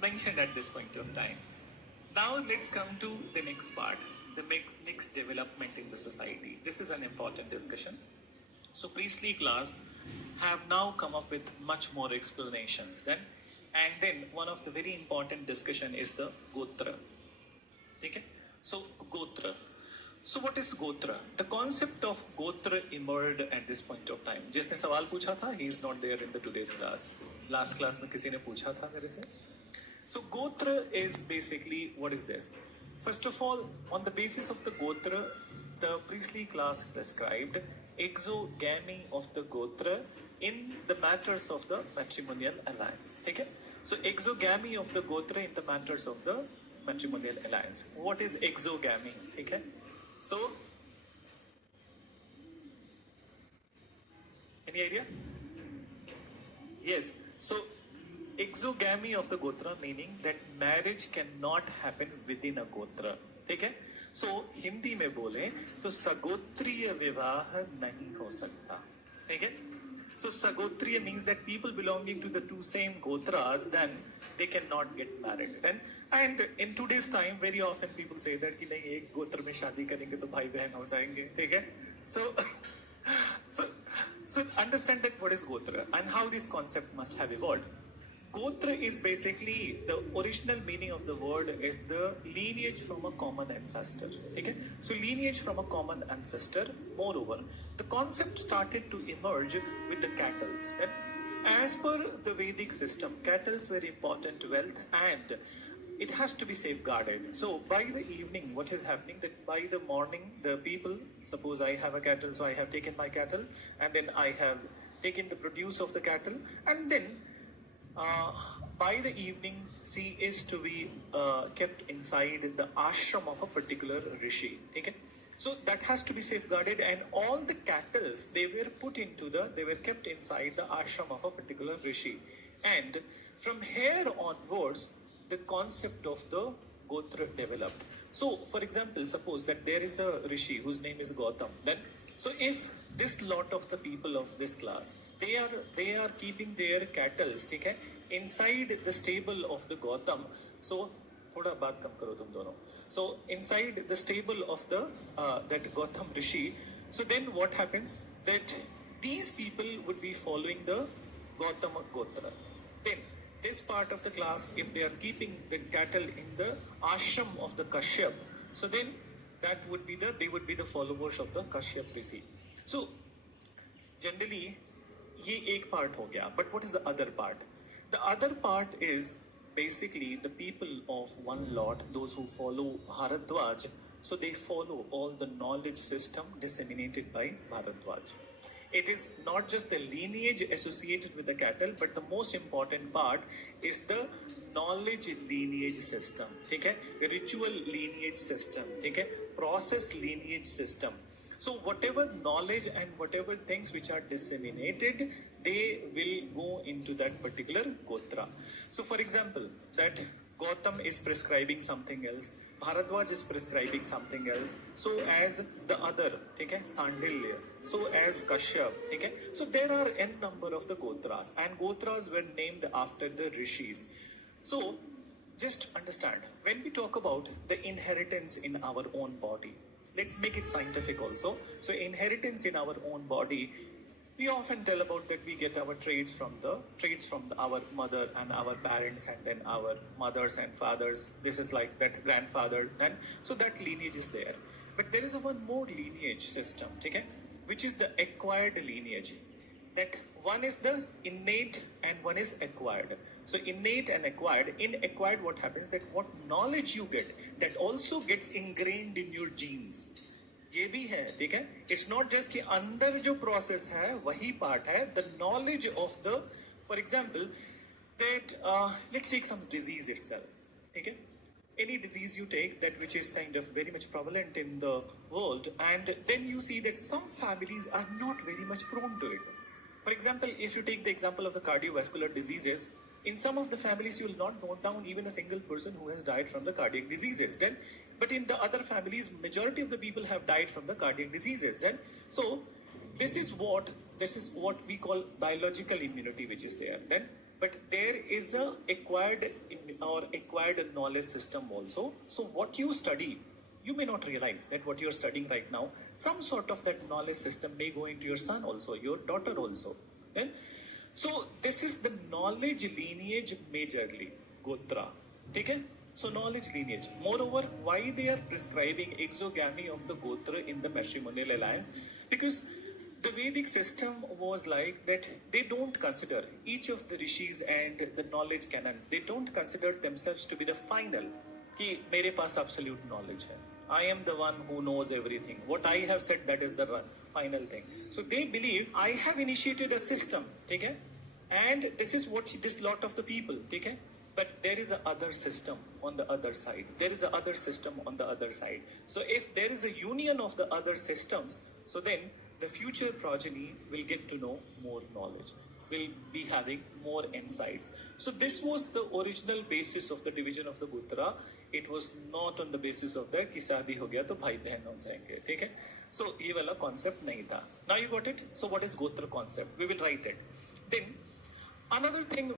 mentioned at this point of time. Now let's come to the next part, the next development in the society. This is an important discussion. So priestly class have now come up with much more explanations then, and then one of the very important discussion is the Gotra. Okay? So Gotra. So what is Gotra? The concept of Gotra emerged at this point of time. जिसने सवाल पूछा था, he is not there in the today's class. Last class में किसी ने पूछा था मेरे से. So Gotra is basically, what is this? First of all, on the basis of the Gotra, the priestly class prescribed exogamy of the Gotra in the matters of the matrimonial alliance. Okay? So exogamy of the Gotra in the matters of the matrimonial alliance. What is exogamy? Okay? So, any idea? Yes. So, exogamy of the Gotra meaning that marriage cannot happen within a Gotra. Okay? So, Hindi में बोले तो सगोत्रीय विवाह नहीं हो सकता. Okay? So, sagotriya means that people belonging to the two same Gotras, then they cannot get married. And in today's time, very often people say that कि नहीं एक गोत्र में शादी करेंगे तो भाई बहन हो जाएंगे, ठीक है? So understand that what is Gotra and how this concept must have evolved. Gotra is basically, the original meaning of the word is the lineage from a common ancestor. Okay? So lineage from a common ancestor. Moreover, the concept started to emerge with the cattle. As per the Vedic system, cattle is very important wealth and it has to be safeguarded. So by the evening, what is happening that by the morning, the people, suppose I have a cattle, so I have taken my cattle and then I have taken the produce of the cattle, and then by the evening, she is to be kept inside the ashram of a particular rishi. Okay? So that has to be safeguarded, and all the cattle they were kept inside the ashram of a particular rishi. And from here onwards, the concept of the Gotra developed. So, for example, suppose that there is a rishi whose name is Gautam. Then, so if this lot of the people of this class, they are keeping their cattle, okay, inside the stable of the Gautam. So, thoda baat kam karo tum dono. So, inside the stable of the that Gautam rishi. So then what happens? That these people would be following the Gautama Gotra. Then this part of the class, if they are keeping the cattle in the ashram of the Kashyap, so then they would be the followers of the Kashyap rishi. So generally, ये एक part हो गया. But what is the other part? The other part is basically the people of one lot, those who follow Bharadwaj. So they follow all the knowledge system disseminated by Bharadwaj. It is not just the lineage associated with the cattle, but the most important part is the knowledge lineage system. Okay? Ritual lineage system. Okay? Process lineage system. So whatever knowledge and whatever things which are disseminated, they will go into that particular Gotra. So for example, that Gautam is prescribing something else, Bharadwaj is prescribing something else, so as the other, okay, Sandilya, so as Kashyap, okay. So there are n number of the Gotras, and Gotras were named after the rishis. So just understand, when we talk about the inheritance in our own body, let's make it scientific also. So inheritance in our own body, we often tell about that we get our traits from our mother and our parents, and then our mothers and fathers. This is like that grandfather, and so that lineage is there. But there is a one more lineage system, okay, which is the acquired lineage. That one is the innate and one is acquired. So innate and acquired. In acquired, what happens that what knowledge you get, that also gets ingrained in your genes. ये भी है, ठीक है? It's not just कि अंदर जो process है वही part है. The knowledge of the, for example, that let's take some disease itself, okay? Any disease you take that which is kind of very much prevalent in the world, and then you see that some families are not very much prone to it. For example, if you take the example of the cardiovascular diseases, in some of the families you will not note down even a single person who has died from the cardiac diseases. Then, but in the other families, majority of the people have died from the cardiac diseases. Then, so this is what we call biological immunity, which is there. Then but there is a acquired knowledge system also. So what you study, you may not realize that what you're studying right now, some sort of that knowledge system may go into your son also, your daughter also. Then, so this is the knowledge lineage majorly, Gotra. Okay? So knowledge lineage. Moreover, why they are prescribing exogamy of the Gotra in the matrimonial alliance? Because the Vedic system was like that they don't consider each of the rishis and the knowledge canons, they don't consider themselves to be the final. कि मेरे पास absolute knowledge है. I am the one who knows everything. What I have said, that is the final thing. So they believe I have initiated a system, okay? And this is what this lot of the people, okay? But there is a other system on the other side. There is a other system on the other side. So if there is a union of the other systems, so then the future progeny will get to know more knowledge, will be having more insights. So this was the original basis of the division of the Gotra. It was not on the basis of the कि शादी हो गया तो भाई बहन हो जाएंगे, ठीक है? So ये वाला concept नहीं था. Now you got it. So what is Gotra concept? We will write it. Then another thing